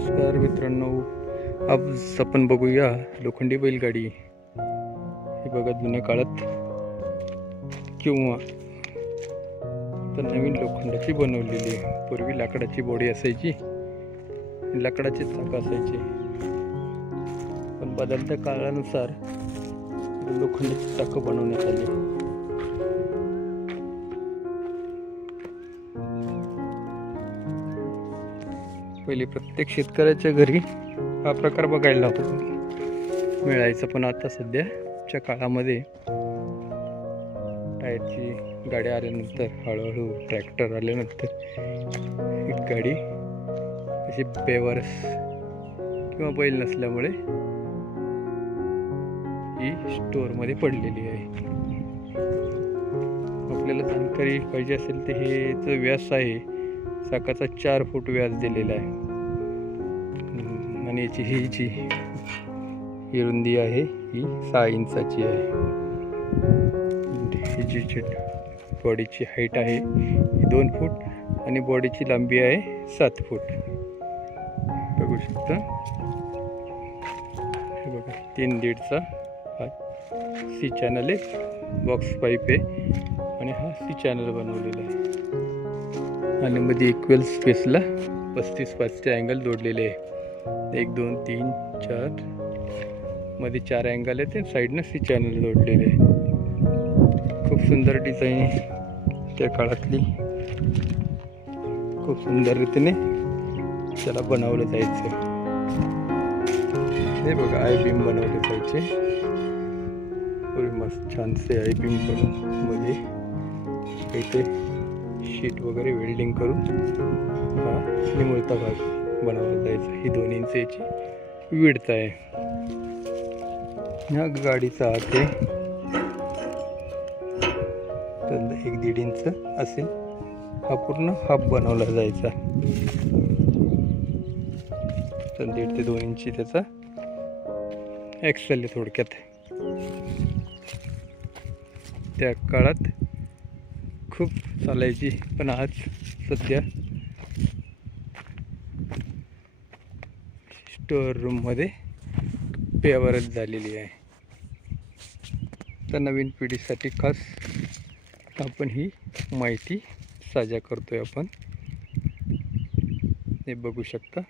नमस्कार मित्रांनो आज आपण बघूया लोखंडी बैलगाडी. हे बघा जुन्या काळात किंवा तर नवीन लोखंडाची बनवलेली पूर्वी लाकडाची बॉडी असायची लाकडाचे चाक असायचे. पण बदलत्या काळानुसार लोखंडाची चाकं बनवण्यात आली. पहिले प्रत्येक शेतकऱ्याच्या घरी हा प्रकार बघायला मिळायचा पण आता सध्याच्या काळामध्ये टायरची गाड्या आल्यानंतर हळूहळू ट्रॅक्टर आल्यानंतर ही गाडी अशी पेवर्स किंवा बैल नसल्यामुळे ही स्टोअरमध्ये पडलेली आहे. आपल्याला जानकारी पाहिजे असेल तर हे जो व्यास आहे साकाचा चार फूट व्यास दिलेला आहे. आणि याची ही जी ही रुंदी आहे ही सहा इंचाची आहे. ही जी जी बॉडीची हाईट आहे ही दोन फूट आणि बॉडीची लांबी आहे सात फूट. बघू शकता. हे बघा तीन दीडचा हा सी चॅनल आहे बॉक्स पाईप आहे आणि हा सी चॅनल बनवलेला आहे. आणि मध्ये इक्वल स्पेसला पस्तीस पाचचे अँगल जोडलेले आहे. एक दोन तीन चार. मध्ये चार अँगल आहेत आणि साईडनं सी चॅनल जोडलेले आहे खूप सुंदर डिझाईन आहे त्या काळातली. खूप सुंदर रीतीने त्याला बनवलं जायचं. हे बघा आय बीम बनवले जायचे. पूर्वी मस्त छानसे आय बीम करून मध्ये इथे शीट वगैरे वेल्डिंग करून हा निमुळता भाग. बनवला जायचा ही दोन इंच याची विडत आहे. ह्या गाडीचा आत आहे. तर एक दीड इंच असेल. हा पूर्ण हाफ बनवला जायचा. तर दीड ते दोन इंची त्याचा एक्सेल थोडक्यात. त्या काळात खूप चालायची. पण आज सध्या स्टोअर रूममध्ये पेवरच झालेली आहे. तर नवीन पिढीसाठी खास आपण ही माहिती साझा करतोय आपण. हे बघू शकता.